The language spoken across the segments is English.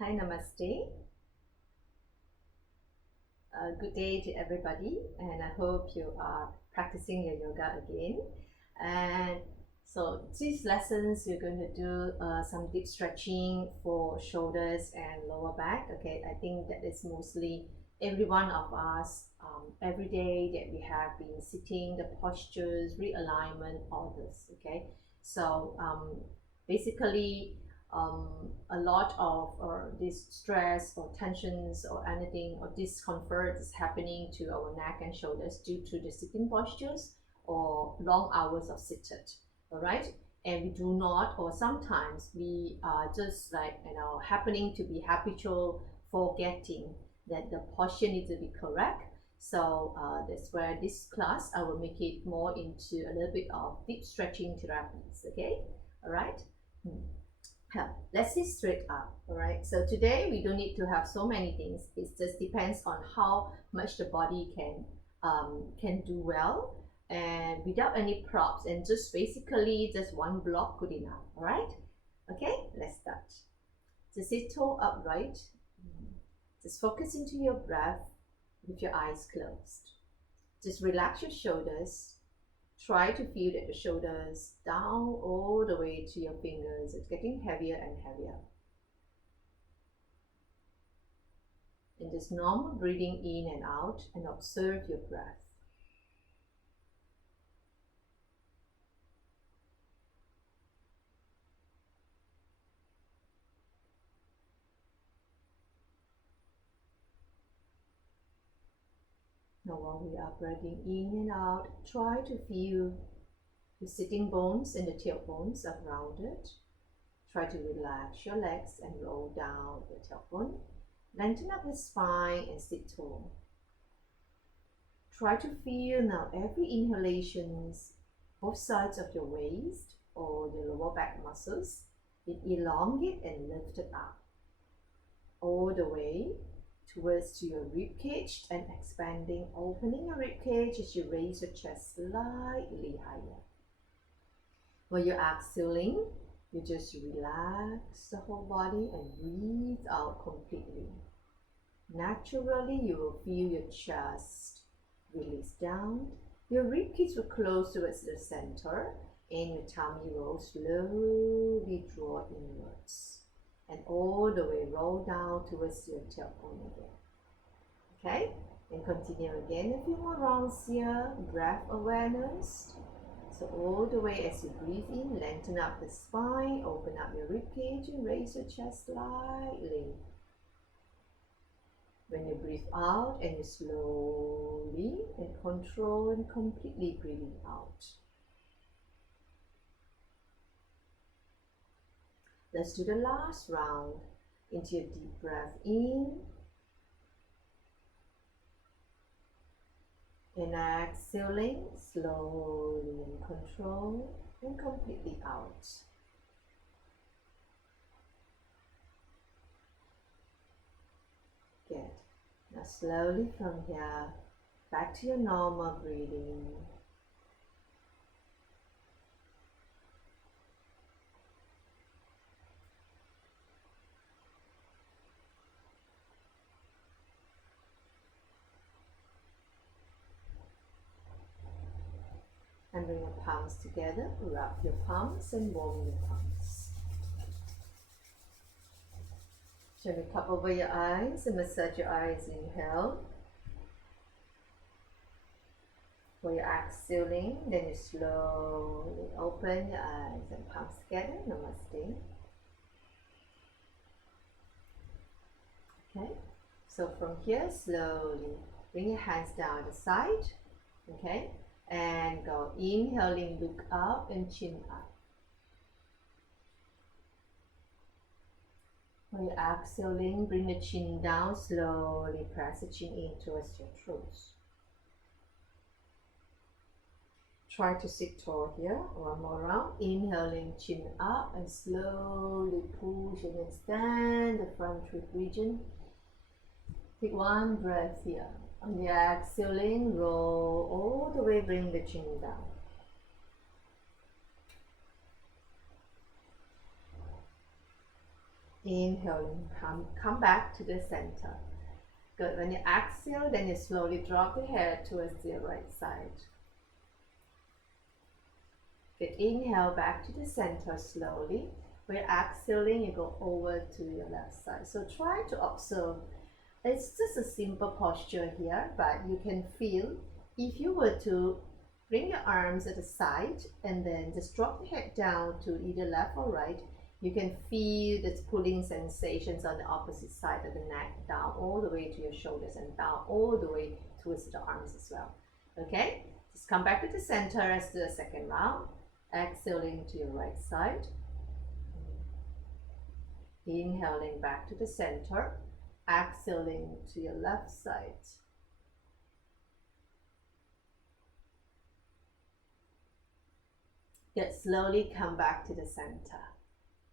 Hi, namaste. Good day to everybody, and I hope you are practicing your yoga again. And so, these lessons we're going to do some deep stretching for shoulders and lower back. Okay, I think that is mostly every one of us every day that we have been sitting, the postures, realignment, all this. Okay, so basically a lot of this stress or tensions or anything or discomfort is happening to our neck and shoulders due to the sitting postures or long hours of seated. All right, and we do not, or sometimes we are just like happening to be habitual, forgetting that the posture needs to be correct. So that's where this class I will make it more into a little bit of deep stretching therapies. Okay, all right. Let's sit straight up. All right, so today we don't need to have so many things. It just depends on how much the body can do well and without any props, and just basically just one block good enough. All right, okay, let's start. Just sit tall upright. Just focus into your breath with your eyes closed. Just relax your shoulders. Try to feel that the shoulders down all the way to your fingers. It's getting heavier and heavier. And just normal breathing in and out, and observe your breath. Now while we are breathing in and out, try to feel the sitting bones and the tailbones are rounded. Try to relax your legs and roll down the tailbone. Lengthen up the spine and sit tall. Try to feel now every inhalations, both sides of your waist or the lower back muscles, it elongate and lift it up all the way towards to your rib cage and expanding, opening your rib cage as you raise your chest slightly higher. When you're exhaling, you just relax the whole body and breathe out completely. Naturally, you will feel your chest release down. Your rib cage will close towards the center, and your tummy will slowly draw inwards and all the way roll down towards your tailbone again. Okay, and continue again a few more rounds here. Breath awareness. So all the way as you breathe in, lengthen up the spine, open up your rib cage and raise your chest slightly. When you breathe out, and you slowly and control and completely breathing out. Let's do the last round. Into your deep breath in. And exhaling slowly and control and completely out. Good. Now slowly from here, back to your normal breathing. And bring your palms together, wrap your palms and warm your palms. Turn the cup over your eyes and massage your eyes. Inhale. While you're exhaling, then you slowly open your eyes and palms together. Namaste. Okay, so from here, slowly bring your hands down the side. Okay, and go inhaling, look up and chin up. While you're exhaling, bring the chin down, slowly press the chin in towards your throat. Try to sit tall here. One more round. Inhaling, chin up, and slowly push and extend the front rib region. Take one breath here. On the exhaling, roll all the way, bring the chin down. Inhaling, come back to the center. Good. When you exhale, then you slowly drop the head towards the right side. Good. Inhale back to the center slowly. When you're exhaling, you go over to your left side. So try to observe. It's just a simple posture here, but you can feel if you were to bring your arms at the side and then just drop the head down to either left or right, you can feel this pulling sensations on the opposite side of the neck, down all the way to your shoulders and down all the way towards the arms as well. Okay, just come back to the center as the second round. Exhaling to your right side. Inhaling back to the center. Exhaling to your left side. Good. Slowly come back to the center.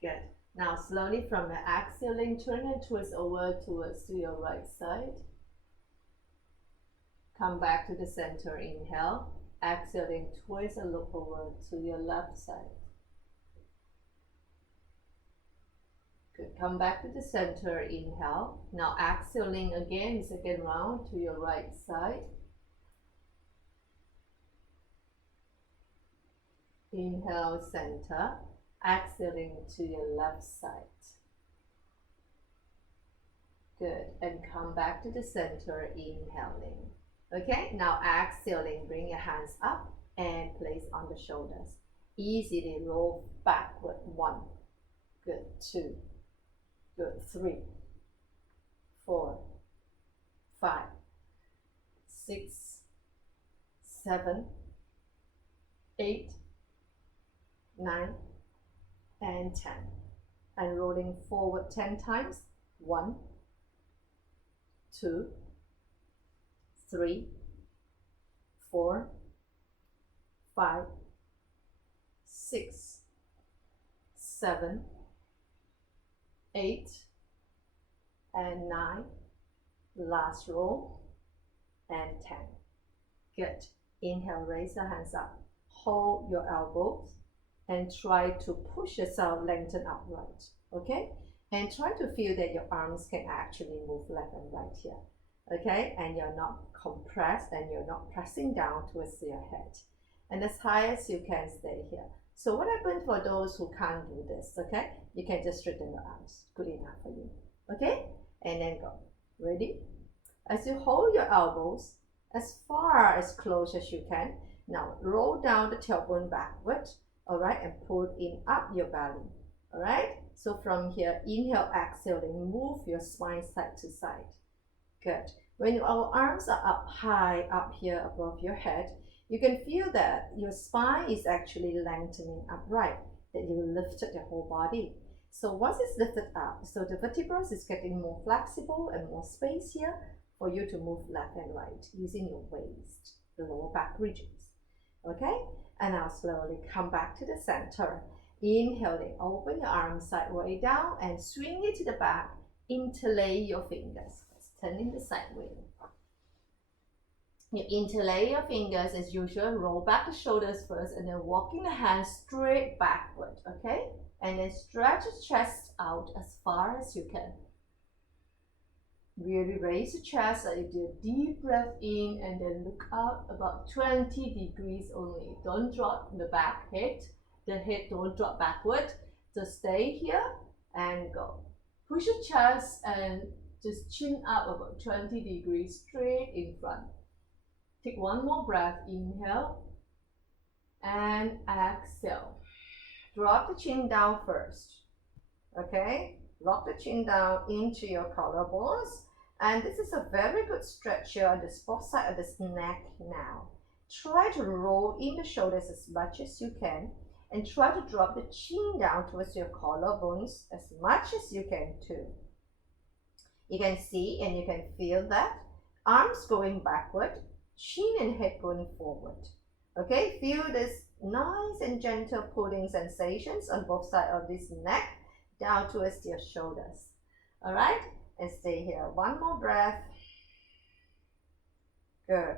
Good. Now slowly from the exhaling, turn your twist over towards to your right side. Come back to the center. Inhale. Exhaling, twist and look over to your left side. Good. Come back to the center. Inhale. Now exhaling again, second round to your right side. Inhale, center. Exhaling to your left side. Good. And come back to the center. Inhaling. Okay, now exhaling, bring your hands up and place on the shoulders. Easily roll backward. 1, good, 2, good, 3, 4, 5, 6, 7, 8, 9, and 10. And rolling forward 10 times. 1, 2, 3, 4, 5, 6, 7, 8, and 9. Last roll and 10. Good. Inhale, raise your hands up. Hold your elbows and try to push yourself, lengthen upright. Okay? And try to feel that your arms can actually move left and right here. Okay, and you're not compressed and you're not pressing down towards your head. And as high as you can, stay here. So what happens for those who can't do this? Okay, you can just straighten your arms. Good enough for you. Okay, and then go. Ready? As you hold your elbows as far as close as you can, now roll down the tailbone backward. All right, and pull in up your belly. All right, so from here, inhale, exhaling, move your spine side to side. Good. When our arms are up high, up here above your head, you can feel that your spine is actually lengthening upright, that you lifted your whole body. So once it's lifted up, so the vertebrae is getting more flexible and more space here for you to move left and right using your waist, the lower back regions. Okay? And now slowly come back to the center. Inhaling, open your arms sideways down and swing it to the back. Interlay your fingers. Turning the side way. You interlay your fingers as usual. Roll back the shoulders first and then walking the hands straight backward. Okay? And then stretch the chest out as far as you can. Really raise the chest as you do a deep breath in and then look out about 20 degrees only. Don't drop the back head. The head don't drop backward. Just stay here and go. Push your chest and just chin up about 20 degrees straight in front. Take one more breath. Inhale and exhale. Drop the chin down first. Okay? Lock the chin down into your collarbones. And this is a very good stretch here on the both side of the neck now. Try to roll in the shoulders as much as you can. And try to drop the chin down towards your collarbones as much as you can too. You can see and you can feel that. Arms going backward, chin and head going forward. Okay, feel this nice and gentle pulling sensations on both sides of this neck down towards your shoulders. All right, and stay here. One more breath. Good.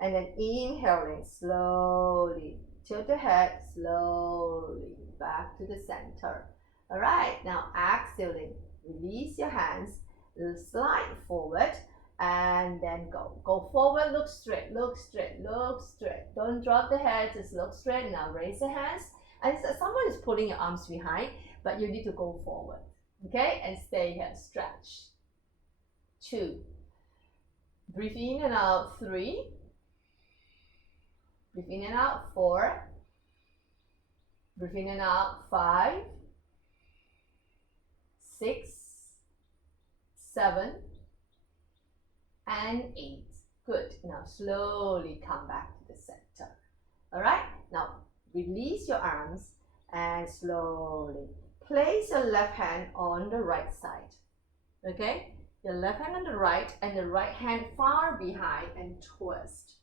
And then inhaling slowly. Tilt the head slowly back to the center. All right, now exhaling, release your hands, slide forward, and then go forward, look straight, look straight, look straight. Don't drop the head, just look straight. Now raise your hands, and someone is pulling your arms behind, but you need to go forward. Okay, and stay here, stretch. 2, breathe in and out. 3, breathe in and out. 4, breathe in and out. 5, 6, 7, and 8. Good. Now slowly come back to the center. All right. Now release your arms and slowly place your left hand on the right side. Okay. Your left hand on the right and the right hand far behind and twist.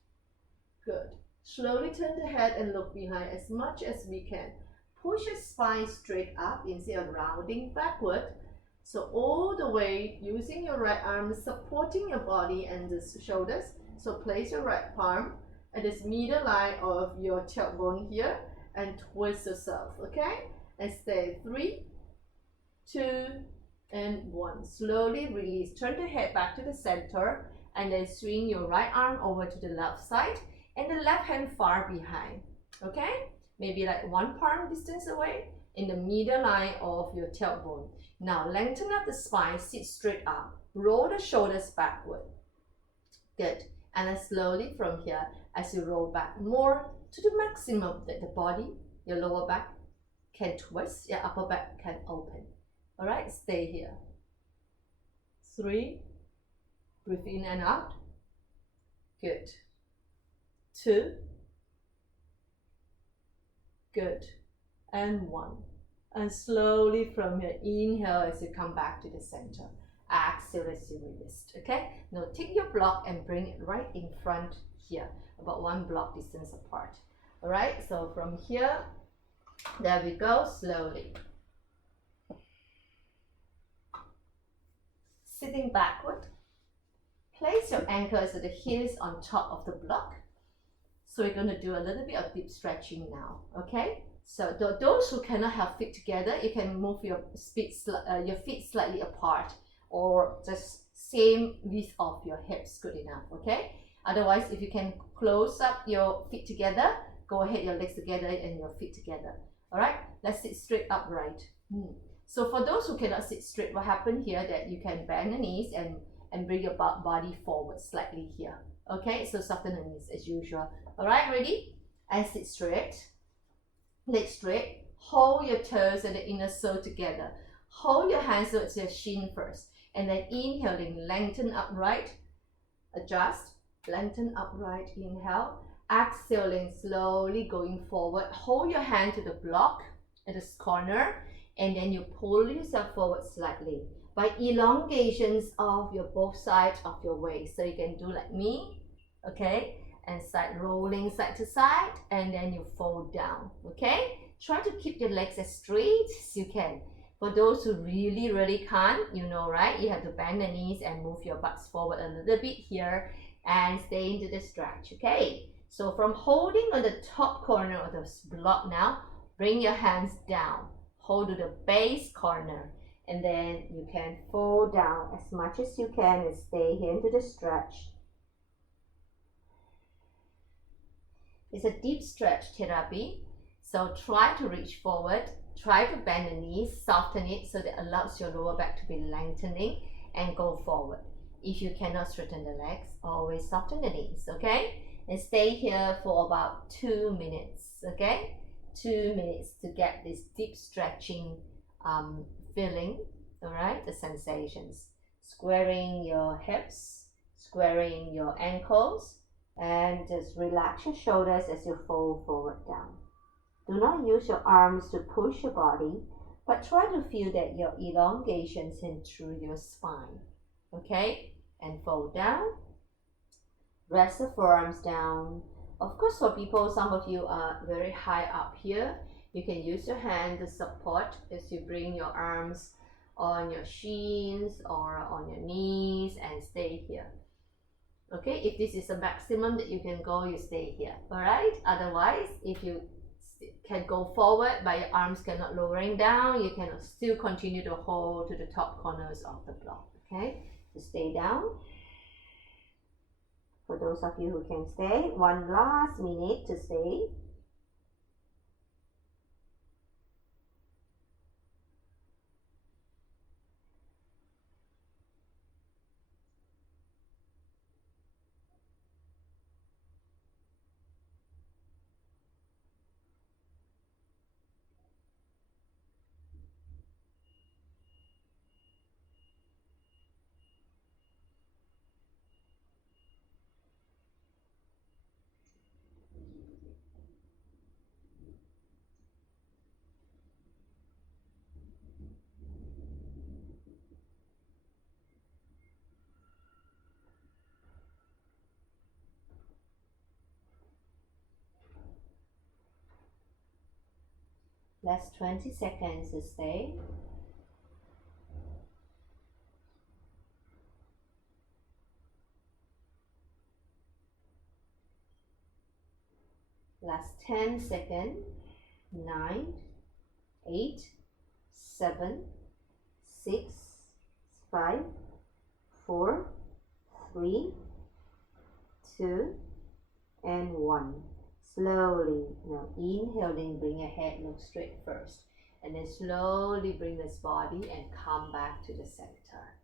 Good. Slowly turn the head and look behind as much as we can. Push your spine straight up instead of rounding backward. So all the way using your right arm supporting your body and the shoulders. So place your right palm at this middle line of your tailbone here and twist yourself, okay? And stay 3, 2, and 1. Slowly release. Turn the head back to the center and then swing your right arm over to the left side and the left hand far behind, okay? Maybe like 1 palm distance away in the middle line of your tailbone. Now lengthen up the spine, sit straight up, roll the shoulders backward. Good. And then slowly from here, as you roll back more to the maximum that the body, your lower back can twist, your upper back can open. All right, stay here. 3, breathe in and out. Good. 2, good. And 1. And slowly from here, inhale as you come back to the center. Exhale as you release. Okay, now take your block and bring it right in front here, about 1 block distance apart. All right, so from here, there we go, slowly. Sitting backward, place your ankles at the heels on top of the block. So we're going to do a little bit of deep stretching now, okay? So those who cannot have feet together, you can move your feet slightly apart or just same width of your hips, good enough, okay? Otherwise, if you can close up your feet together, go ahead, your legs together and your feet together. All right, let's sit straight upright. So for those who cannot sit straight, what happened here that you can bend the knees and bring your body forward slightly here. Okay, so soften the knees as usual. All right, ready? And sit straight. Legs straight. Hold your toes and the inner sole together. Hold your hands towards your shin first. And then inhaling, lengthen upright. Adjust, lengthen upright, inhale. Exhaling, slowly going forward. Hold your hand to the block at this corner. And then you pull yourself forward slightly by elongations of your both sides of your waist. So you can do like me, okay? And side rolling side to side, and then you fold down, okay? Try to keep your legs as straight as you can. For those who really can't, you know, right? You have to bend the knees and move your butts forward a little bit here and stay into the stretch, okay? So from holding on the top corner of the block now, bring your hands down. Hold to the base corner, and then you can fold down as much as you can and stay here into the stretch. It's a deep stretch therapy, so try to reach forward, try to bend the knees, soften it so that allows your lower back to be lengthening and go forward. If you cannot straighten the legs, always soften the knees, okay? And stay here for about 2 minutes, okay? 2 minutes to get this deep stretching feeling, all right, the sensations. Squaring your hips, squaring your ankles, and just relax your shoulders as you fold forward down. Do not use your arms to push your body, but try to feel that your elongations in through your spine, okay? And fold down, rest the forearms down. Of course, for people, some of you are very high up here, you can use your hand to support as you bring your arms on your shins or on your knees and stay here. Okay, if this is the maximum that you can go, you stay here. All right, otherwise, if you can go forward, but your arms cannot lowering down. You can still continue to hold to the top corners of the block. Okay, so stay down. For those of you who can stay, one last minute to stay. Last 20 seconds to stay. Last 10 seconds. 9, 8, 7, 6, 5, 4, 3, 2, and 1. Slowly, now inhaling, bring your head look straight first, and then slowly bring this body and come back to the center.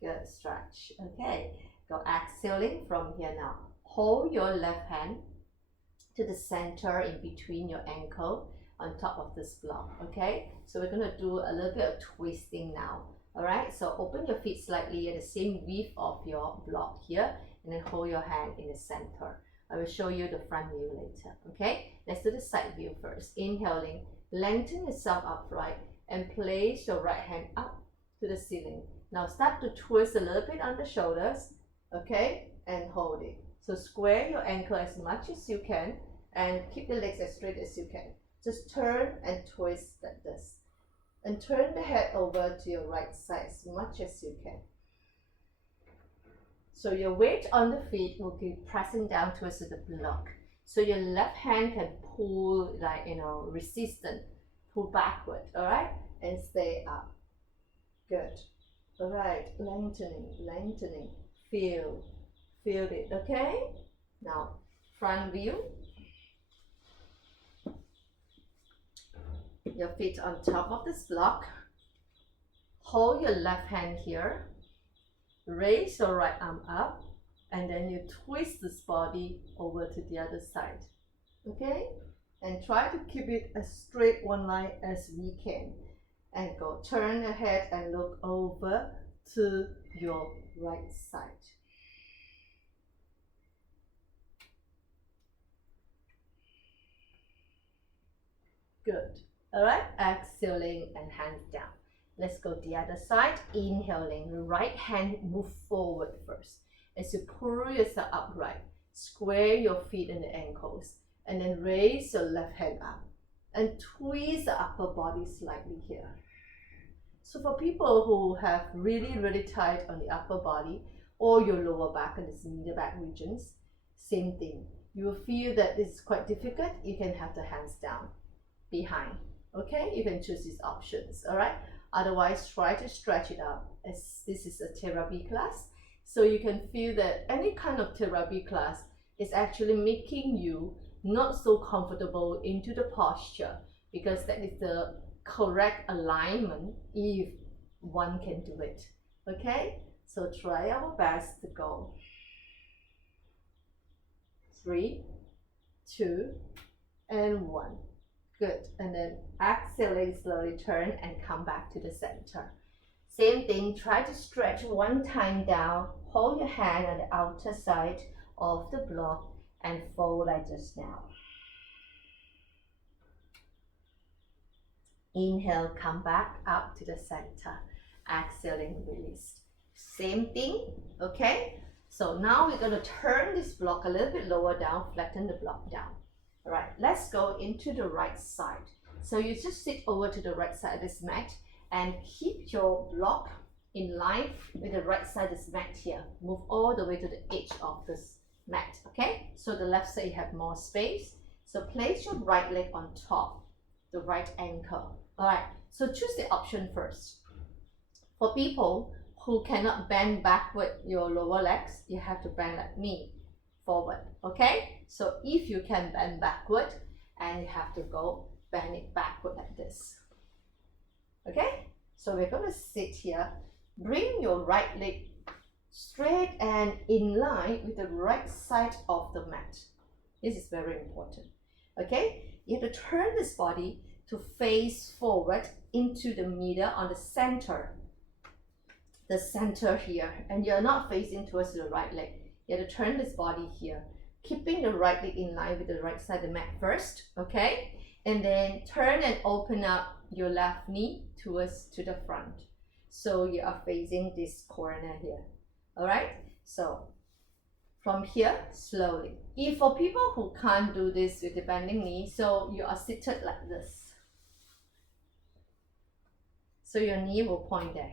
Good stretch. Okay, go exhaling from here now. Hold your left hand to the center in between your ankle on top of this block. Okay, so we're going to do a little bit of twisting now. All right, so open your feet slightly at the same width of your block here, and then hold your hand in the center. I will show you the front view later. Okay, let's do the side view first. Inhaling, lengthen yourself upright and place your right hand up to the ceiling. Now start to twist a little bit on the shoulders, okay, and hold it. So square your ankle as much as you can and keep the legs as straight as you can. Just turn and twist like this. And turn the head over to your right side as much as you can. So your weight on the feet will be pressing down towards the block. So your left hand can pull, like, resistant, pull backward, all right? And stay up. Good. All right, lengthening, lengthening. Feel it, okay? Now, front view. Your feet on top of this block. Hold your left hand here. Raise your right arm up, and then you twist this body over to the other side. Okay? And try to keep it as straight one line as we can. And go turn your head and look over to your right side. Good. All right, exhaling and hands down. Let's go the other side. Inhaling, right hand move forward first. As you pull yourself upright, square your feet and the ankles, and then raise your left hand up and twist the upper body slightly here. So for people who have really tight on the upper body or your lower back and the middle back regions, same thing. You will feel that this is quite difficult. You can have the hands down behind. Okay, you can choose these options. All right, otherwise try to stretch it out, as this is a therapy class, so you can feel that any kind of therapy class is actually making you not so comfortable into the posture, because that is the correct alignment if one can do it. Okay, so try our best to go. 3, 2, and 1. Good. And then exhaling, slowly turn and come back to the center. Same thing, try to stretch one time down, hold your hand on the outer side of the block and fold like just now. Inhale, come back up to the center. Exhaling, release. Same thing, okay? So now we're going to turn this block a little bit lower down, flatten the block down. All right, let's go into the right side. So you just sit over to the right side of this mat and keep your block in line with the right side of this mat here. Move all the way to the edge of this mat, okay? So the left side you have more space. So place your right leg on top, the right ankle. All right, so choose the option first. For people who cannot bend backward your lower legs, you have to bend like me, forward, okay? So if you can bend backward, and you have to go bend it backward like this. Okay, so we're going to sit here. Bring your right leg straight and in line with the right side of the mat. This is very important. Okay, you have to turn this body to face forward into the middle on the center here, and you're not facing towards the right leg. You have to turn this body here, keeping the right leg in line with the right side of the mat first, okay? And then turn and open up your left knee towards to the front. So you are facing this corner here, all right? So from here, slowly. If for people who can't do this with the bending knee, so you are seated like this. So your knee will point there,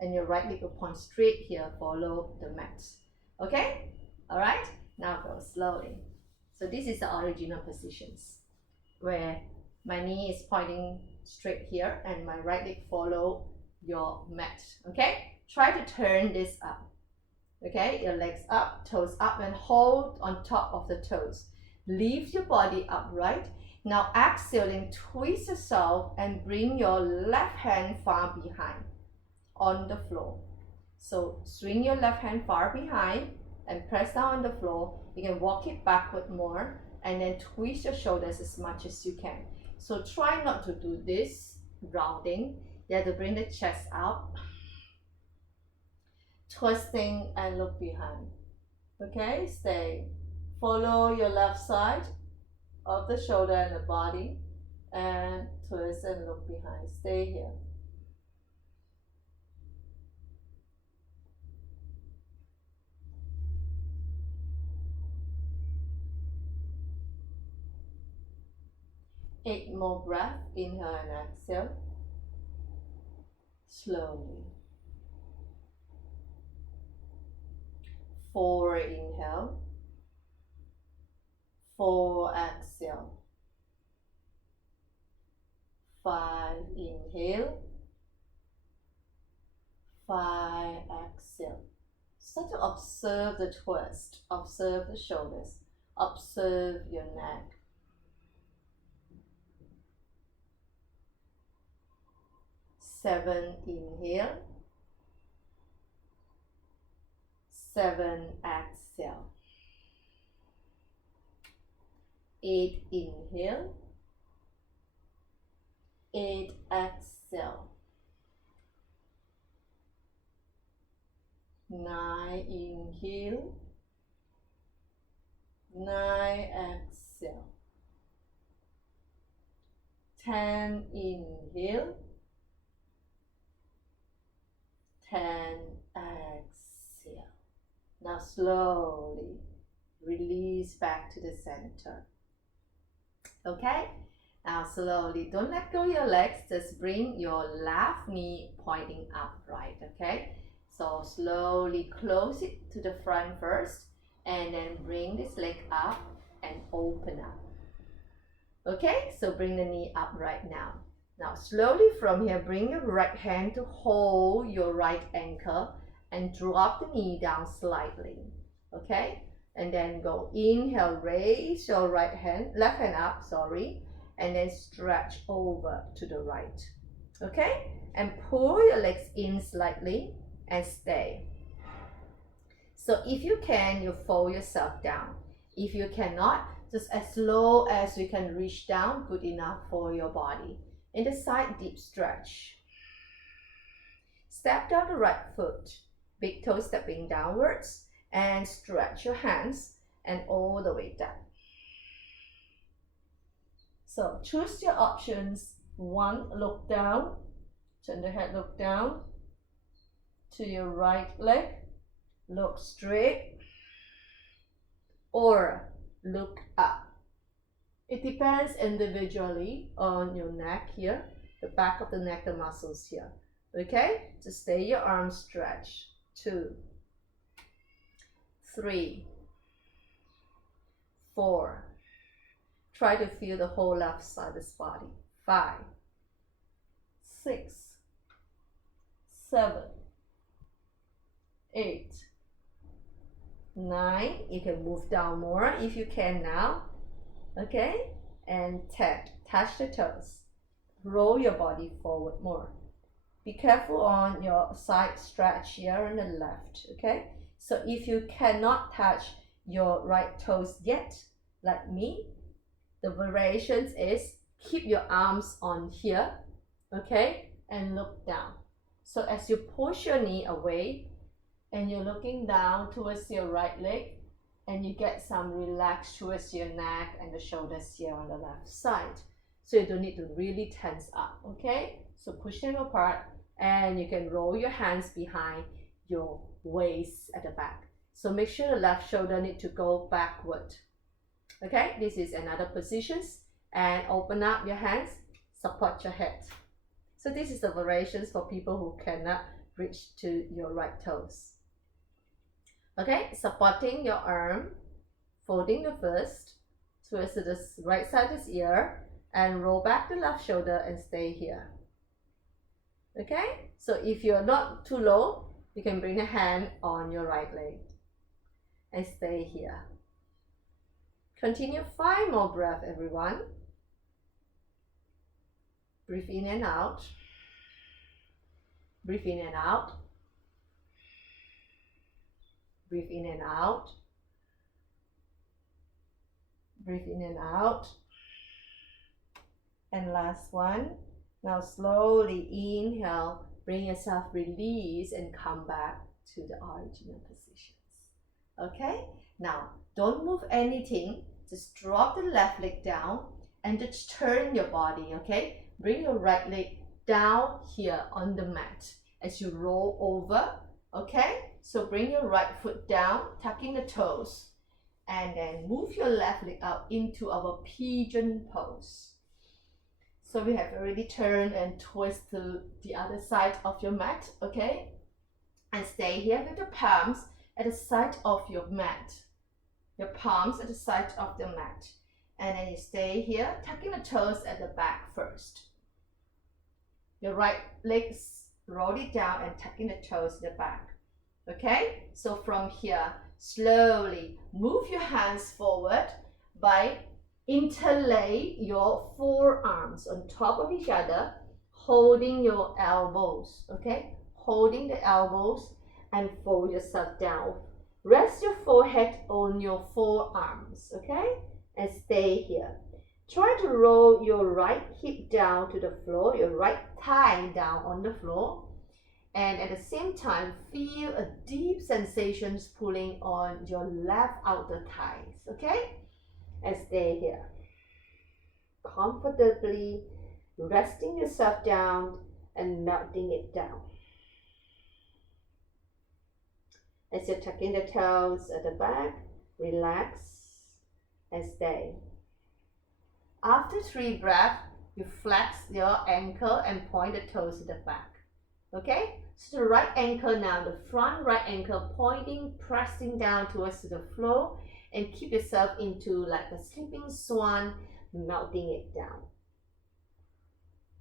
and your right leg will point straight here, follow the mat. Okay? All right? Now go slowly. So this is the original positions, where my knee is pointing straight here and my right leg follow your mat. Okay? Try to turn this up. Okay? Your legs up, toes up, and hold on top of the toes. Lift your body upright. Now exhaling, twist yourself and bring your left hand far behind on the floor. So swing your left hand far behind and press down on the floor. You can walk it backward more and then twist your shoulders as much as you can. So try not to do this rounding. You have to bring the chest up, twisting and look behind. Okay, stay. Follow your left side of the shoulder and the body and twist and look behind. Stay here. Eight more breaths, inhale and exhale, slowly. 4 inhale, 4 exhale, 5 inhale, 5 exhale. Start to observe the twist, observe the shoulders, observe your neck. 7 inhale, 7 exhale, 8 inhale, 8 exhale, 9 inhale, 9 exhale, 10 inhale, 10 exhale. Now slowly release back to the center. Okay? Now slowly, don't let go of your legs, just bring your left knee pointing upright, okay? So slowly close it to the front first and then bring this leg up and open up. Okay, so bring the knee up right now. Now slowly from here, bring your right hand to hold your right ankle and drop the knee down slightly. Okay, and then go inhale, raise your left hand up, and then stretch over to the right. Okay, and pull your legs in slightly and stay. So if you can, you fold yourself down. If you cannot, just as low as you can reach down, good enough for your body. In the side, deep stretch. Step down the right foot, big toe stepping downwards, and stretch your hands and all the way down. So choose your options. 1, look down, turn the head, look down to your right leg, look straight, or look up. It depends individually on your neck here, the back of the neck, the muscles here. Okay, just stay your arms stretched. 2, 3, 4, Try to feel the whole left side of this body. 5, 6, 7, 8, 9. You can move down more if you can now. Okay, and 10. Touch the toes. Roll your body forward more. Be careful on your side stretch here on the left. Okay, so if you cannot touch your right toes yet, like me, the variations is keep your arms on here, okay, and look down. So as you push your knee away and you're looking down towards your right leg, and you get some relax towards your neck and the shoulders here on the left side. So you don't need to really tense up, okay? So push them apart, and you can roll your hands behind your waist at the back. So make sure the left shoulder need to go backward. Okay, this is another positions, and open up your hands, support your head. So this is the variations for people who cannot reach to your right toes. Okay, supporting your arm, folding the first, twist to the right side of the ear, and roll back the left shoulder and stay here. Okay, so if you're not too low, you can bring a hand on your right leg and stay here. Continue 5 more breaths, everyone. Breathe in and out. Breathe in and out. Breathe in and out. Breathe in and out. And last one. Now slowly inhale, bring yourself release and come back to the original positions. Okay? Now, don't move anything. Just drop the left leg down and just turn your body, okay? Bring your right leg down here on the mat as you roll over, okay? So bring your right foot down, tucking the toes, and then move your left leg out into our pigeon pose. So we have already turned and twist to the other side of your mat, okay? And stay here with the palms at the side of your mat. Your palms at the side of the mat. And then you stay here, tucking the toes at the back first. Your right legs, roll it down and tucking the toes at the back. Okay? So from here, slowly move your hands forward by interlay your forearms on top of each other, holding your elbows, okay? Holding the elbows and fold yourself down. Rest your forehead on your forearms, okay? And stay here. Try to roll your right hip down to the floor, your right thigh down on the floor. And at the same time, feel a deep sensations pulling on your left outer thighs, okay? And stay here. Comfortably resting yourself down and melting it down. As you're tucking the toes at the back, relax and stay. After 3 breaths, you flex your ankle and point the toes to the back. Okay? So the right ankle now, the front right ankle pointing, pressing down towards the floor, and keep yourself into like a sleeping swan, melting it down.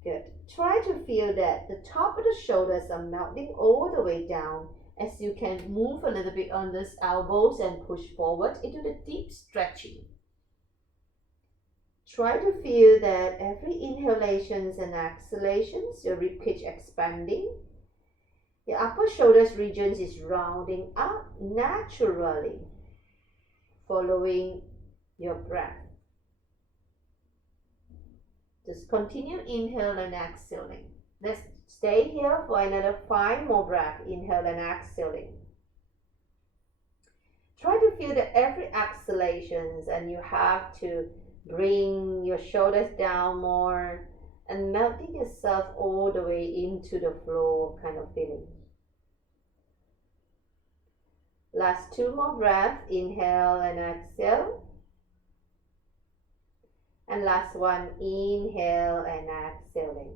Good. Try to feel that the top of the shoulders are melting all the way down as you can move a little bit on those elbows and push forward into the deep stretching. Try to feel that every inhalations and exhalations, your ribcage expanding. Your upper shoulders regions is rounding up naturally, following your breath. Just continue inhale and exhaling. Let's stay here for another 5 more breaths. Inhale and exhaling. Try to feel that every exhalations, and you have to bring your shoulders down more and melting yourself all the way into the floor kind of feeling. Last 2 more breaths. Inhale and exhale. And last one, inhale and exhaling.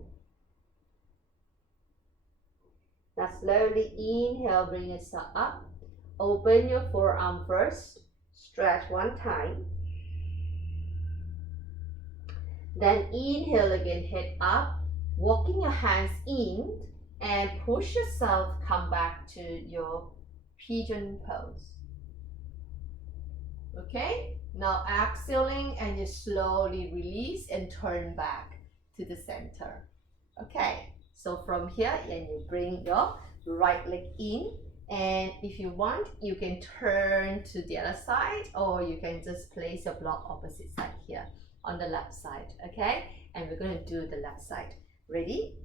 Now slowly inhale, bring yourself up. Open your forearm first. Stretch 1 time. Then inhale again, head up, walking your hands in and push yourself, come back to your pigeon pose. Okay, now exhaling and you slowly release and turn back to the center. Okay, so from here, and you bring your right leg in, and if you want, you can turn to the other side, or you can just place your block opposite side here on the left side. Okay, and we're going to do the left side. Ready?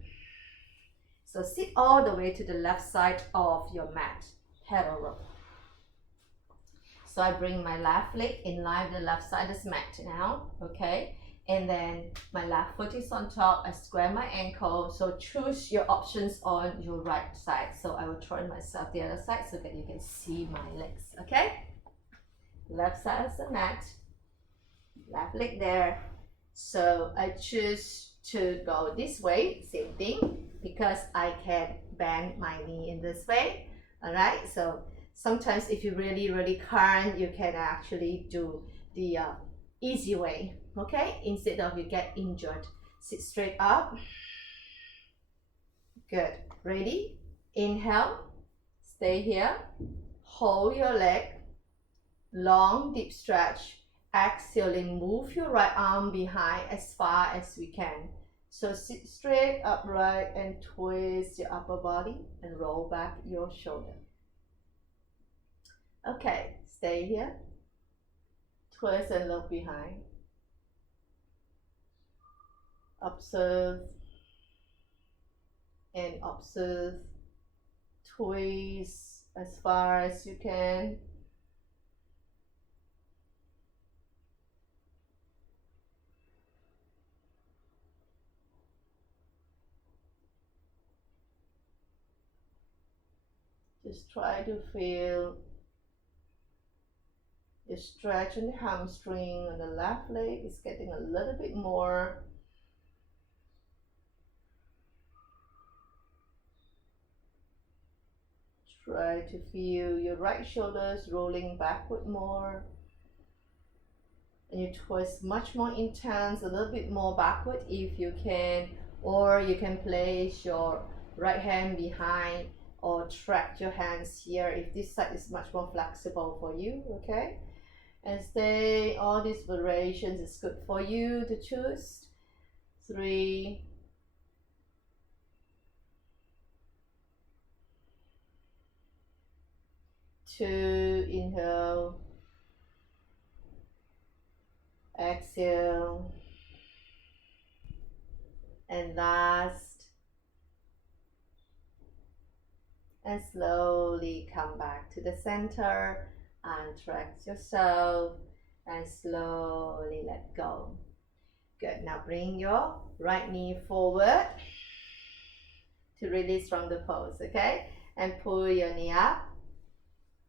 So sit all the way to the left side of your mat, pedal rope. So I bring my left leg in line with the left side of the mat now, okay? And then my left foot is on top, I square my ankle. So choose your options on your right side. So I will turn myself the other side so that you can see my legs, okay? Left side of the mat, left leg there. So I choose to go this way, same thing, because I can bend my knee in this way, all right? So sometimes if you really can't, you can actually do the easy way, okay? Instead of you get injured. Sit straight up. Good. Ready? Inhale. Stay here. Hold your leg. Long deep stretch. Exhaling, move your right arm behind as far as we can. So sit straight upright and twist your upper body and roll back your shoulder. Okay, stay here. Twist and look behind. Observe and observe. Twist as far as you can. Just try to feel the stretch in the hamstring on the left leg is getting a little bit more. Try to feel your right shoulders rolling backward more. And you twist much more intense, a little bit more backward if you can, or you can place your right hand behind or track your hands here if this side is much more flexible for you, okay? And stay, all these variations is good for you to choose. 3, 2, inhale, exhale, and last. And slowly come back to the center, untract yourself, and slowly let go. Good, now bring your right knee forward to release from the pose, okay? And pull your knee up.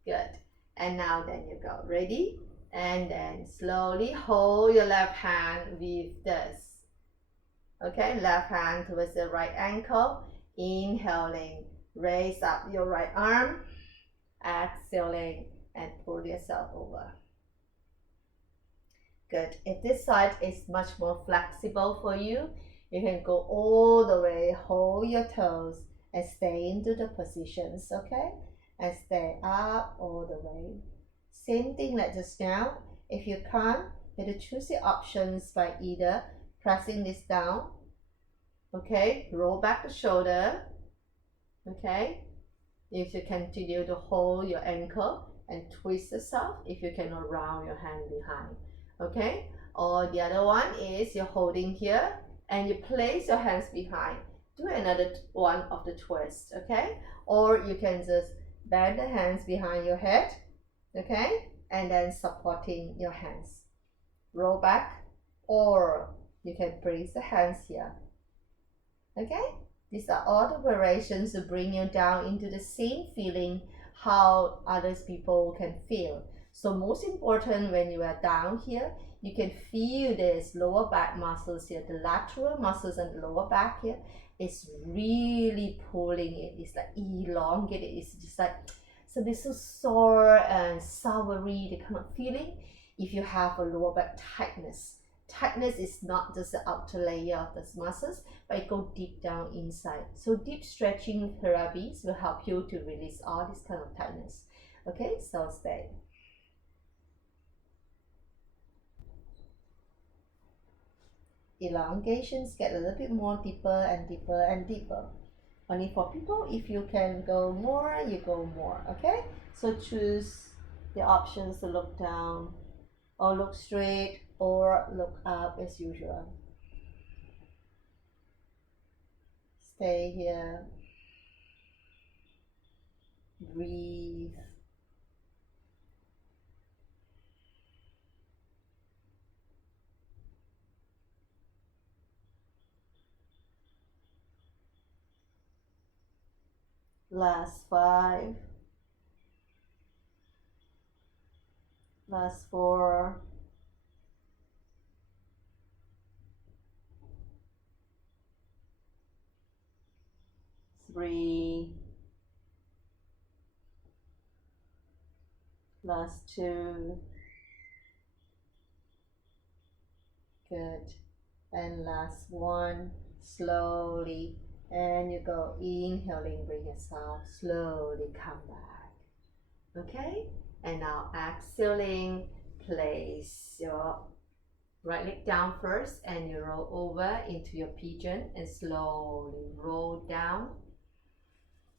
Good, and now then you go, ready? And then slowly hold your left hand with this. Okay, left hand towards the right ankle, inhaling. Raise up your right arm, exhaling, and pull yourself over. Good. If this side is much more flexible for you, you can go all the way, hold your toes, and stay into the positions, okay? And stay up all the way. Same thing like just now. If you can't, you have to choose your options by either pressing this down, okay? Roll back the shoulder. Okay, if you continue to hold your ankle and twist yourself, if you cannot round your hand behind, okay? Or the other one is you're holding here and you place your hands behind. Do another one of the twists, okay? Or you can just bend the hands behind your head, okay? And then supporting your hands. Roll back, or you can place the hands here, okay? These are all the variations to bring you down into the same feeling how other people can feel. So most important, when you are down here, you can feel this lower back muscles here, the lateral muscles and the lower back here is really pulling it. It's like elongated. It's just like, so this is sore and soury, the kind of feeling. If you have a lower back tightness, tightness is not just the outer layer of the muscles, but it goes deep down inside. So deep stretching therapies will help you to release all this kind of tightness. Okay, so stay. Elongations get a little bit more deeper and deeper and deeper. Only for people, if you can go more, you go more. Okay, so choose the options to look down or look straight or look up as usual. Stay here. Breathe. Last 5. Last 4. 3. Last 2. Good. And last 1. Slowly. And you go inhaling, bring yourself slowly come back. Okay? And now exhaling, place your right leg down first and you roll over into your pigeon and slowly roll down.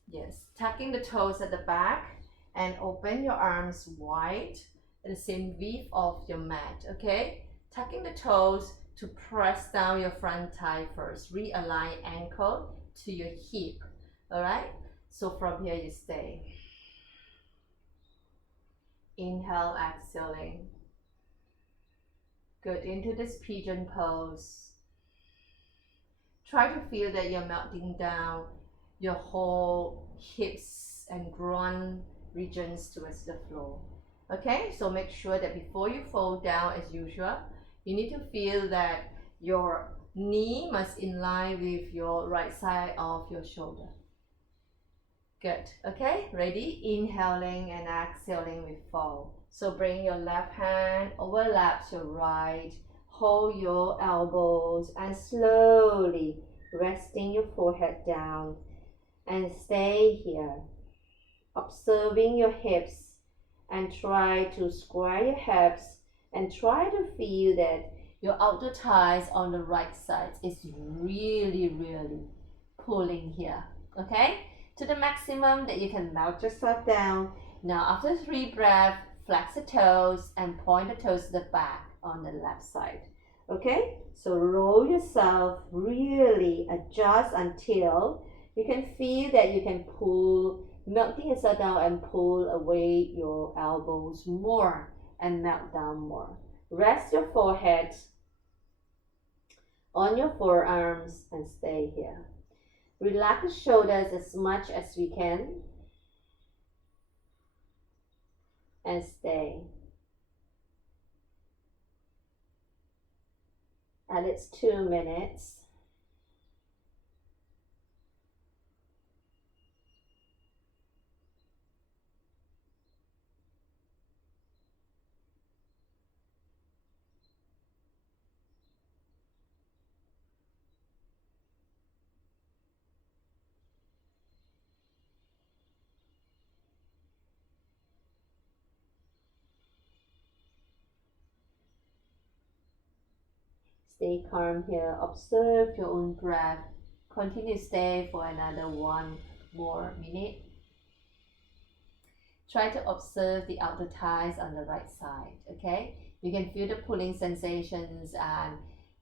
Yes, tucking the toes at the back and open your arms wide at the same width of your mat. Okay, tucking the toes to press down your front thigh first. Realign ankle to your hip. All right, so from here you stay. Inhale, exhaling. Good, into this pigeon pose. Try to feel that you're melting down your whole hips and groin regions towards the floor. Okay, so make sure that before you fall down as usual, you need to feel that your knee must in line with your right side of your shoulder. Good, okay, ready? Inhaling and exhaling with fall. So bring your left hand, overlaps your right, hold your elbows and slowly resting your forehead down and stay here. Observing your hips and try to square your hips and try to feel that your outer thighs on the right side is really pulling here, okay? To the maximum that you can melt yourself down. Now after 3 breaths, flex the toes and point the toes to the back on the left side. Okay, so roll yourself, really adjust until you can feel that you can pull, melting yourself down and pull away your elbows more and melt down more. Rest your forehead on your forearms and stay here. Relax the shoulders as much as we can and stay. And it's 2 minutes. Stay calm here. Observe your own breath. Continue to stay for another 1 more minute. Try to observe the outer thighs on the right side, okay? You can feel the pulling sensations, and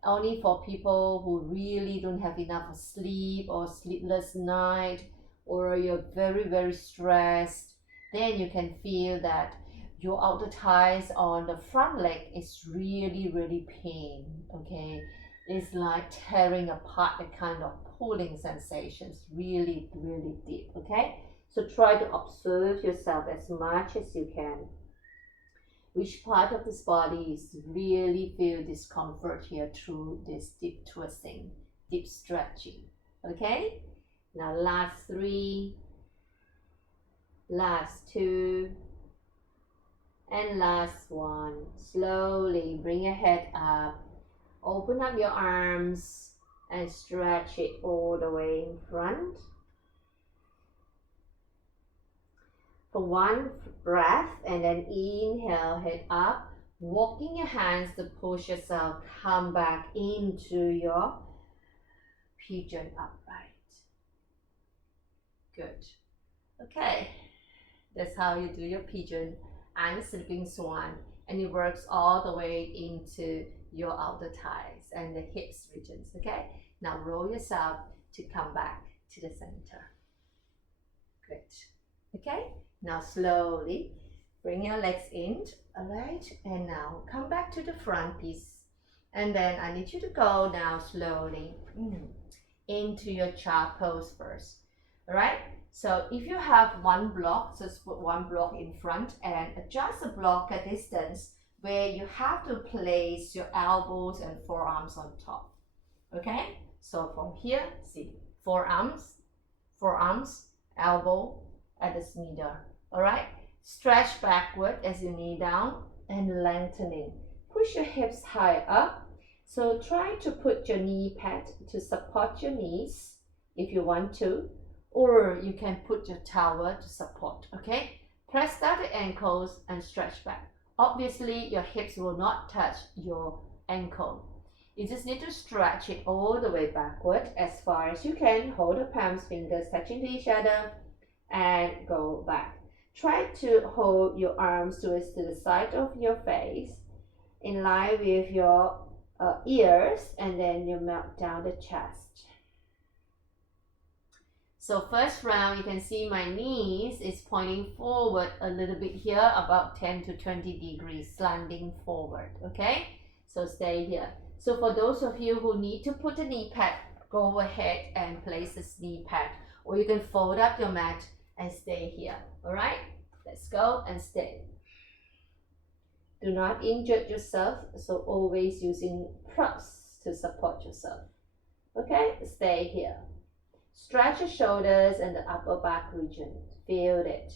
only for people who really don't have enough sleep or sleepless night, or you're very stressed, then you can feel that your outer thighs on the front leg is really pain, okay? It's like tearing apart, the kind of pulling sensations, really deep, okay? So try to observe yourself as much as you can. Which part of this body is really feel discomfort here through this deep twisting, deep stretching, okay? Now last 3, last 2, and last 1. Slowly bring your head up, Open up your arms and stretch it all the way in front. For one breath, and then inhale, head up, walking your hands to push yourself, come back into your pigeon upright. Good. Okay, that's how you do your pigeon and sleeping swan, and it works all the way into your outer thighs and the hips regions. Okay, now roll yourself to come back to the center. Good. Okay, now slowly bring your legs in. All right, and now come back to the front piece, and then I need you to go now slowly into your child pose first. All right, so if you have one block, just put one block in front and adjust the block a distance where you have to place your elbows and forearms on top. Okay, so from here, see, forearms, elbow at the middle. All right, stretch backward as you knee down and lengthening. Push your hips high up. So try to put your knee pad to support your knees if you want to, or you can put your towel to support. Okay, press down the ankles and stretch back. Obviously, your hips will not touch your ankle. You just need to stretch it all the way backward as far as you can. Hold the palms, fingers touching to each other, and go back. Try to hold your arms towards to the side of your face, in line with your ears, and then you melt down the chest. So first round, you can see my knees is pointing forward a little bit here, about 10 to 20 degrees, slanting forward. Okay, so stay here. So for those of you who need to put a knee pad, go ahead and place this knee pad, or you can fold up your mat and stay here. All right, let's go and stay. Do not injure yourself, so always using props to support yourself. Okay, stay here. Stretch your shoulders and the upper back region. Feel it.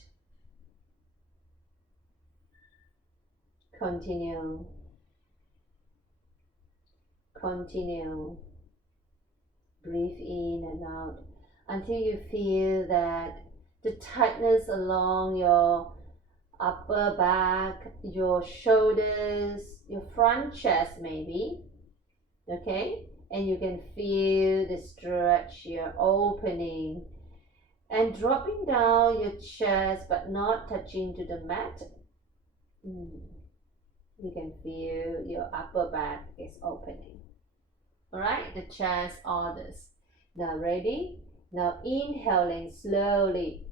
Continue. Continue. Breathe in and out until you feel that the tightness along your upper back, your shoulders, your front chest maybe. Okay, and you can feel the stretch here, opening and dropping down your chest but not touching to the mat. You can feel your upper back is opening. All right, the chest, all this. Now ready? Now inhaling slowly,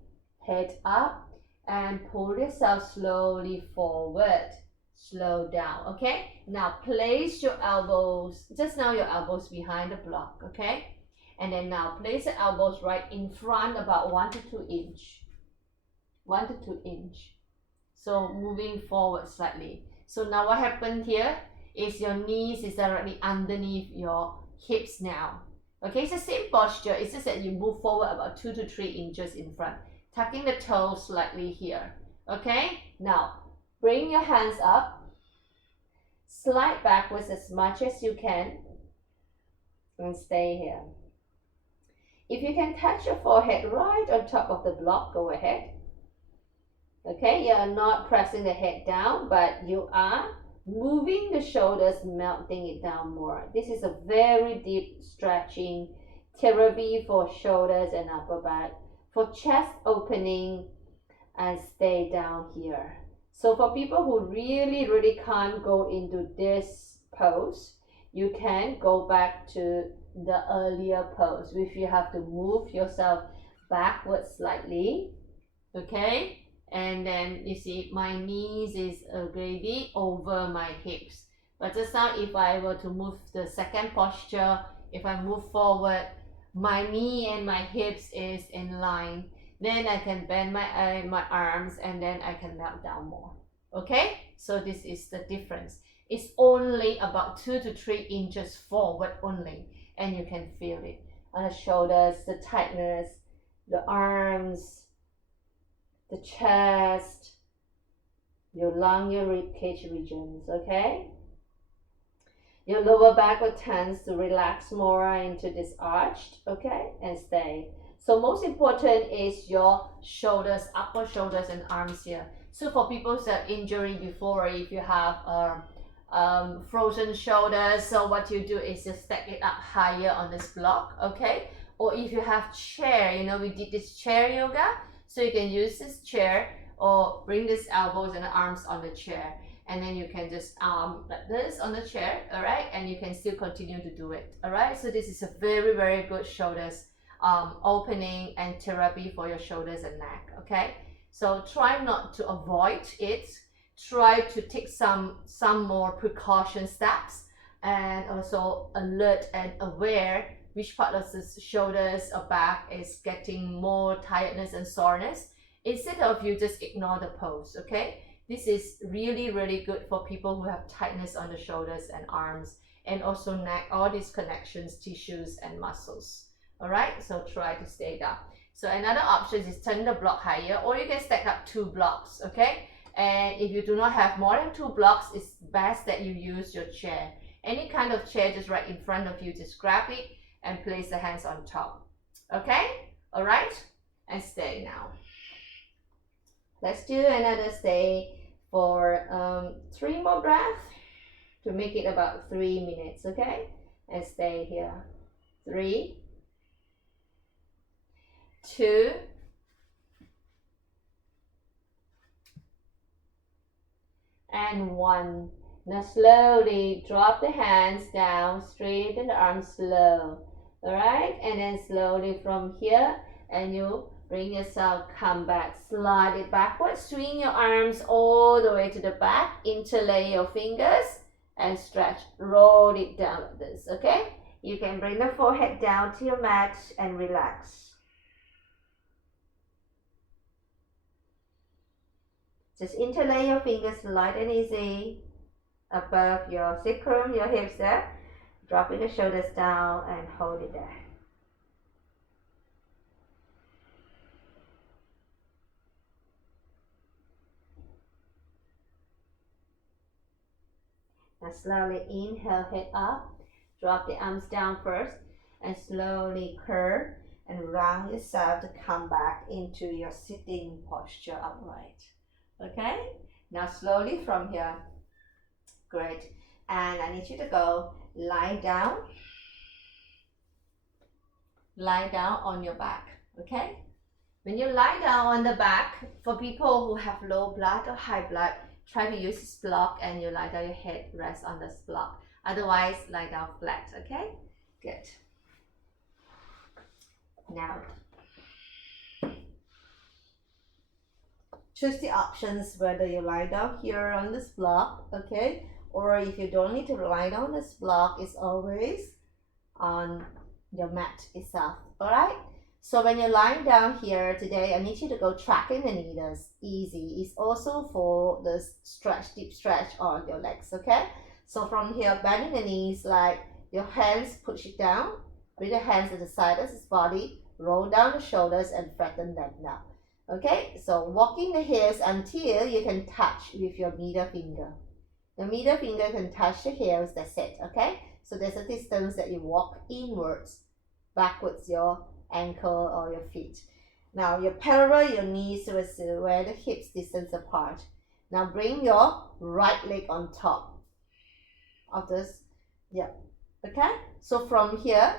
head up and pull yourself slowly forward. Slow down. Okay, now place your elbows, just now your elbows behind the block. Okay, and then now place the elbows right in front, about 1 to 2 inch. 1 to 2 inch. So moving forward slightly. So now what happened here is your knees is directly underneath your hips now. Okay, it's the same posture, it's just that you move forward about 2 to 3 inches in front, tucking the toes slightly here. Okay, now bring your hands up, slide backwards as much as you can, and stay here. If you can touch your forehead right on top of the block, go ahead. Okay, you are not pressing the head down, but you are moving the shoulders, melting it down more. This is a very deep stretching therapy for shoulders and upper back, for chest opening, and stay down here. So for people who really can't go into this pose, you can go back to the earlier pose, which you have to move yourself backwards slightly. Okay, and then you see my knees is already over my hips. But just now, if I were to move the second posture, if I move forward, my knee and my hips is in line. Then I can bend my arms, and then I can melt down more. Okay, so this is the difference. It's only about 2 to 3 inches forward only, and you can feel it on the shoulders, the tightness, the arms, the chest, your lung, your rib cage regions. Okay, Your lower back will tend to relax more into this arched, okay, and stay. So most important is your shoulders, upper shoulders and arms here. So for people who have injury before, if you have frozen shoulders, so what you do is just stack it up higher on this block, okay? Or if you have chair, you know, we did this chair yoga, so you can use this chair or bring these elbows and arms on the chair, and then you can just like this on the chair, all right, and you can still continue to do it, all right. So this is a very, very good shoulders opening and therapy for your shoulders and neck, okay. So try not to avoid it, try to take some more precaution steps, and also alert and aware which part of the shoulders or back is getting more tiredness and soreness, instead of you just ignore the pose, okay. This is really, really good for people who have tightness on the shoulders and arms, and also neck, all these connections, tissues and muscles, all right. So try to stay down. So another option is turn the block higher, or you can stack up 2 blocks, okay. And if you do not have more than 2 blocks, it's best that you use your chair. Any kind of chair just right in front of you, just grab it and place the hands on top, okay. All right, and stay now. Let's do another stay for 3 more breaths to make it about 3 minutes, okay. And stay here. 3, 2, and 1. Now slowly drop the hands down, straighten the arms slow, all right, and then slowly from here, and you bring yourself, come back, slide it backwards, swing your arms all the way to the back, interlay your fingers and stretch, roll it down like this, okay. You can bring the forehead down to your mat and relax. Just interlay your fingers light and easy above your sacrum, your hips there. Dropping the shoulders down and hold it there. Now slowly inhale, head up. Drop the arms down first and slowly curve and round yourself to come back into your sitting posture upright. Okay, now slowly from here. Great. And I need you to go lie down on your back, okay. When you lie down on the back, for people who have low blood or high blood, try to use this block and you lie down, your head rest on this block. Otherwise, lie down flat, okay. Good. Now choose the options whether you lie down here on this block, okay, or if you don't need to lie down on this block, it's always on your mat itself, all right. So when you're lying down here today, I need you to go tracking the needles, easy. It's also for the stretch, deep stretch on your legs, okay. So from here, bending the knees, like your hands push it down, bring the hands to the side of his body, roll down the shoulders and flatten them down. Okay, so walking the hips until you can touch with your middle finger. The middle finger can touch the heels, that's it, okay? So there's a distance that you walk inwards, backwards your ankle or your feet. Now you parallel your knees with where the hips distance apart. Now bring your right leg on top of this, yeah, okay? So from here,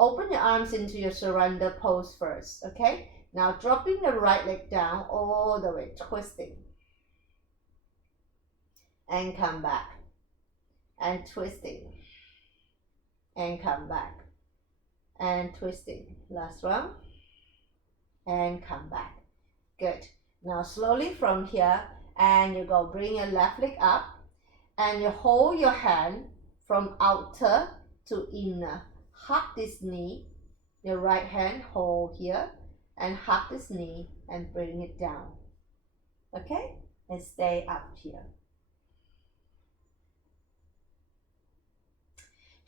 open your arms into your surrender pose first, okay? Now dropping the right leg down all the way, twisting. And come back. And twisting. And come back. And twisting. Last round. And come back. Good. Now slowly from here, and you go bring your left leg up. And you hold your hand from outer to inner. Hug this knee. Your right hand hold here. And hug this knee and bring it down, okay, and stay up here.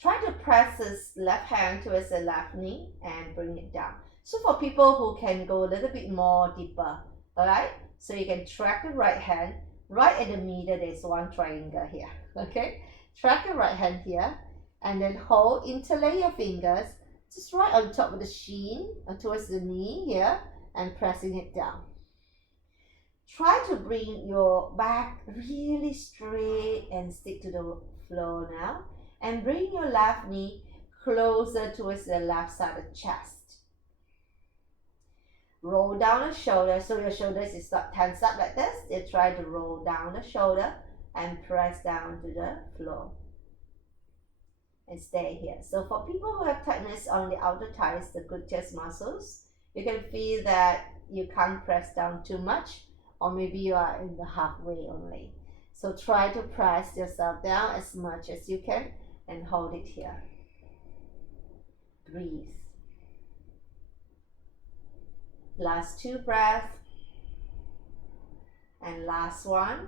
Try to press this left hand towards the left knee and bring it down. So for people who can go a little bit more deeper, all right, so you can track the right hand right in the middle. There's one triangle here, okay, Track your right hand here, and then hold, interlay your fingers just right on top of the shin or towards the knee here, and pressing it down. Try to bring your back really straight and stick to the floor now, and bring your left knee closer towards the left side of the chest. Roll down the shoulder so your shoulders is not tense up like this. You try to roll down the shoulder and press down to the floor. And stay here. So for people who have tightness on the outer thighs, the gluteus muscles, you can feel that you can't press down too much, or maybe you are in the halfway only. So try to press yourself down as much as you can and hold it here. Breathe. Last 2 breaths. And last one.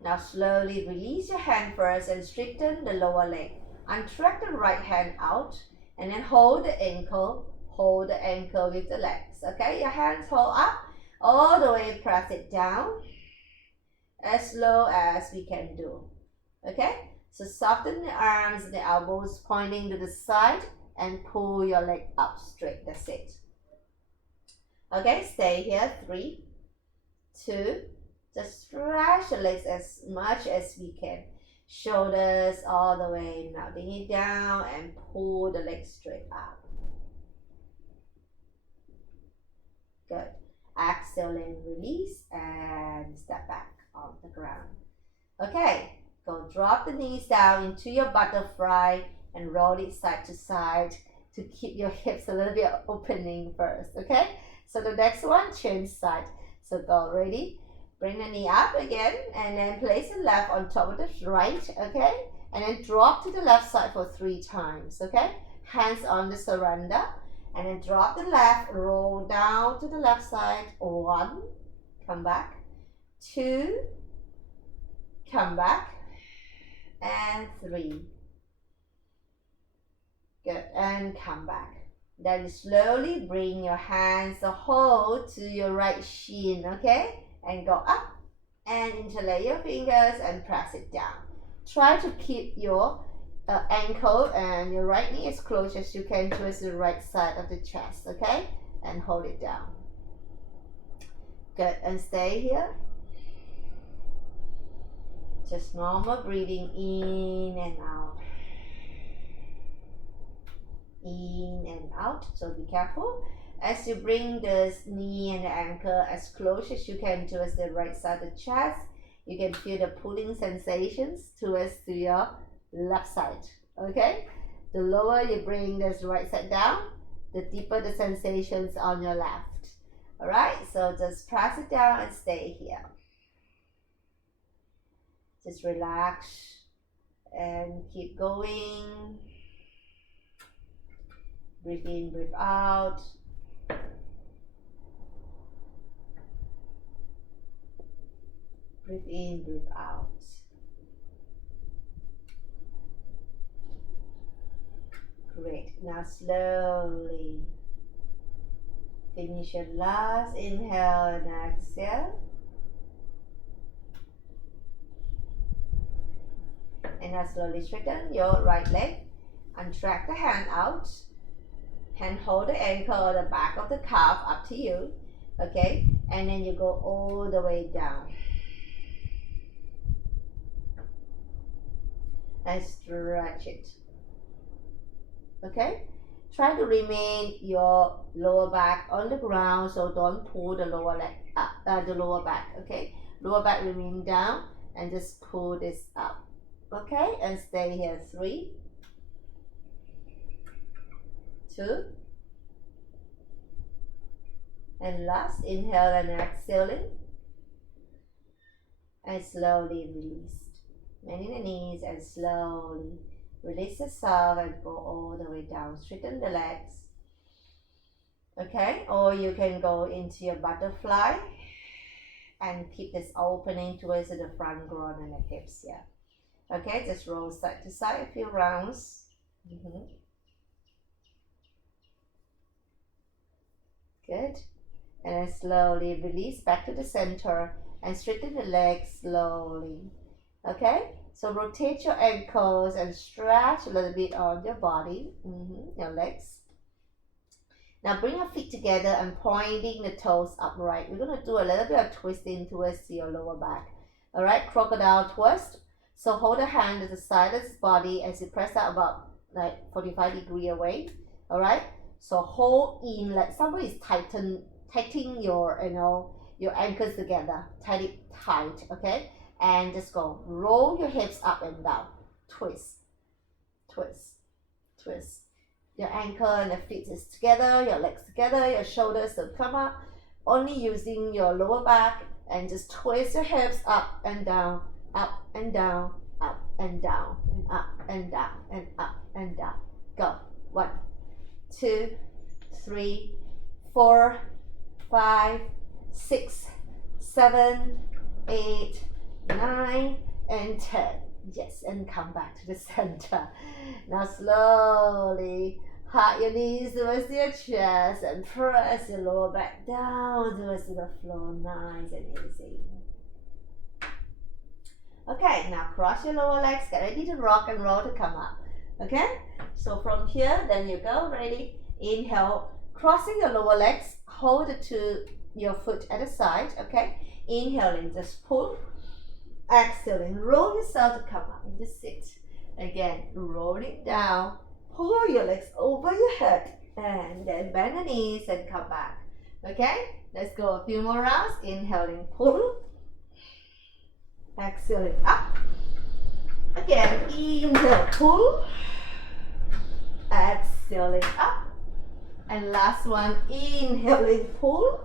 Now slowly release your hand first and straighten the lower leg. Untrack the right hand out and then hold the ankle with the legs. Okay, your hands hold up all the way, press it down as low as we can do. Okay, so soften the arms and the elbows pointing to the side and pull your leg up straight. That's it. Okay, stay here. 3, 2, just stretch the legs as much as we can. Shoulders all the way, melting it down and pull the legs straight up. Good. Exhale and release and step back on the ground. Okay, go drop the knees down into your butterfly and roll it side to side to keep your hips a little bit opening first. Okay, so the next one, change side. So go, ready? Bring the knee up again and then place the left on top of the right, okay? And then drop to the left side for 3 times, okay? Hands on the surrender. And then drop the left, roll down to the left side. 1, come back. 2, come back. And 3. Good, and come back. Then slowly bring your hands the whole to your right shin, okay? And go up and interlay your fingers and press it down. Try to keep your ankle and your right knee as close as you can towards the right side of the chest, okay? And hold it down. Good, and stay here. Just normal breathing in and out. In and out, so be careful. As you bring the knee and the ankle as close as you can towards the right side of the chest, you can feel the pulling sensations towards to your left side, okay? The lower you bring this right side down, the deeper the sensations on your left. All right, so just press it down and stay here. Just relax and keep going. Breathe in, breathe out. Breathe in, breathe out. Great. Now slowly finish your last inhale and exhale. And now slowly straighten your right leg. Untrack the hand out. Hand hold the ankle or the back of the calf, up to you. Okay? And then you go all the way down. And stretch it. Okay? Try to remain your lower back on the ground, so don't pull the lower leg up, the lower back. Okay? Lower back remain down and just pull this up. Okay? And stay here. 3, 2, and last, inhale and exhaling, and slowly release. Bending the knees and slowly release yourself and go all the way down. Straighten the legs. Okay, or you can go into your butterfly and keep this opening towards the front groin and the hips here. Okay, just roll side to side a few rounds. Good. And then slowly release back to the center and straighten the legs slowly. Okay, So rotate your ankles and stretch a little bit on your body, your legs. Now bring your feet together and pointing the toes upright. We're going to do a little bit of twisting towards your lower back. All right, crocodile twist. So hold a hand at the side of the body as you press out about like 45 degrees away. All right, so hold in like somebody is tightening your your ankles together. Tight it tight, okay? And just go roll your hips up and down. Twist, twist, twist. Your ankle and the feet is together, your legs together, your shoulders will come up. Only using your lower back and just twist your hips up and down, up and down, up and down, and up and down, and up and down. Go. 1, 2, 3, 4, 5, 6, 7, 8, 9, and 10. Yes, and come back to the center. Now slowly hug your knees towards your chest and press your lower back down towards the floor. Nice and easy. Okay, now cross your lower legs. Get ready to rock and roll to come up. Okay, so from here, then you go. Ready? Inhale, crossing your lower legs. Hold it to your foot at the side. Okay, inhaling, just pull. Exhaling, roll yourself to come up into sit. Again, rolling down, pull your legs over your head, and then bend the knees and come back. Okay, let's go a few more rounds. Inhaling, pull. Exhaling, up. Again, inhale, pull. Exhaling, up. And last one, inhaling, pull.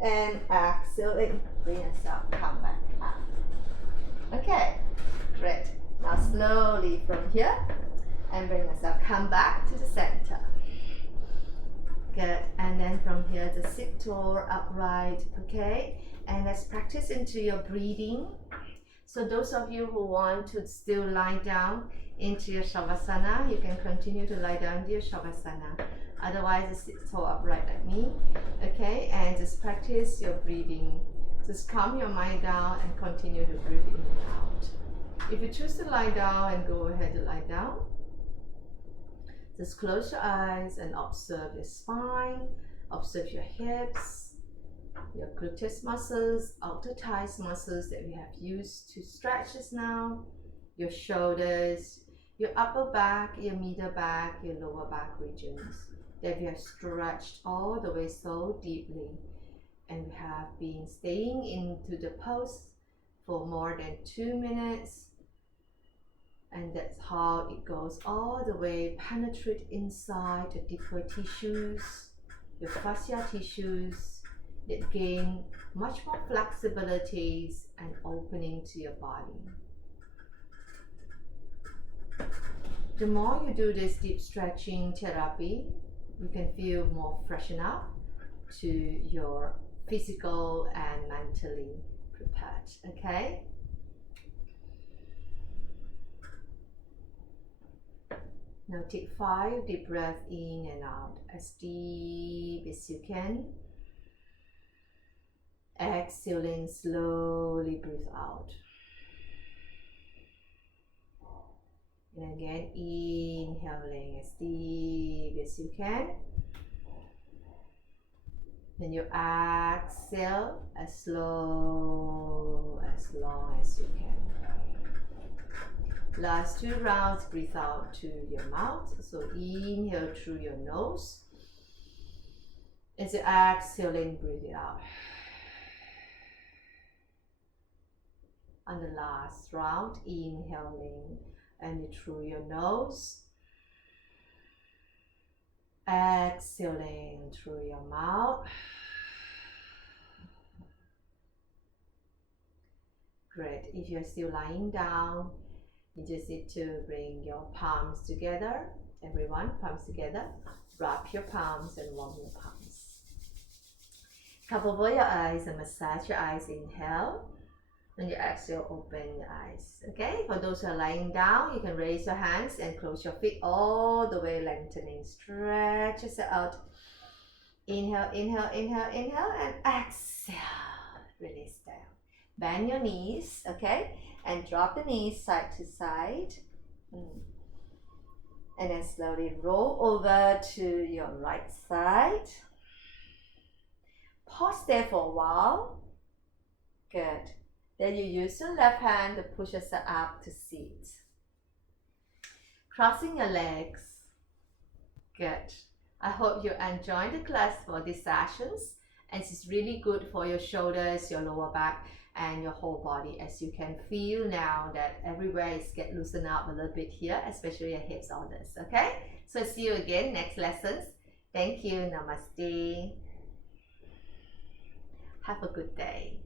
And exhaling, bring yourself, come back up. Okay, great. Now slowly from here and bring yourself, come back to the center. Good, and then from here just sit tall, upright, okay? And let's practice into your breathing. So those of you who want to still lie down into your Shavasana, you can continue to lie down to your Shavasana. Otherwise, just sit tall, upright like me, okay? And just practice your breathing. Just calm your mind down and continue to breathe in and out. If you choose to lie down, and go ahead to lie down. Just close your eyes and observe your spine, observe your hips, your gluteus muscles, outer thighs muscles that we have used to stretch just now, your shoulders, your upper back, your middle back, your lower back regions that we have stretched all the way so deeply. And we have been staying into the pose for more than 2 minutes. And that's how it goes all the way, penetrate inside the deeper tissues, your fascia tissues that gain much more flexibilities and opening to your body. The more you do this deep stretching therapy, you can feel more freshen up to your physical and mentally prepared, okay? Now take 5 deep breaths in and out, as deep as you can. Exhaling, slowly breathe out. And again, inhaling as deep as you can. Then you exhale as slow, as long as you can. Last 2 rounds, breathe out to your mouth. So inhale through your nose. As you exhaling, breathe it out. On the last round, inhaling and through your nose. Exhaling through your mouth. Great. If you're still lying down, you just need to bring your palms together. Everyone, palms together. Wrap your palms and warm your palms. Cover over your eyes and massage your eyes. Inhale. When you exhale, open your eyes. Okay, for those who are lying down, you can raise your hands and close your feet all the way, lengthening. Stretch yourself out. Inhale, inhale, inhale, inhale, and exhale. Release down. Bend your knees, okay? And drop the knees side to side. And then slowly roll over to your right side. Pause there for a while. Good. Then you use your left hand to push yourself up to seat. Crossing your legs. Good. I hope you enjoyed the class for these sessions, and it's really good for your shoulders, your lower back, and your whole body, as you can feel now that everywhere is get loosened up a little bit here, especially your hips, all this. Okay, so see you again next lessons. Thank you. Namaste. Have a good day.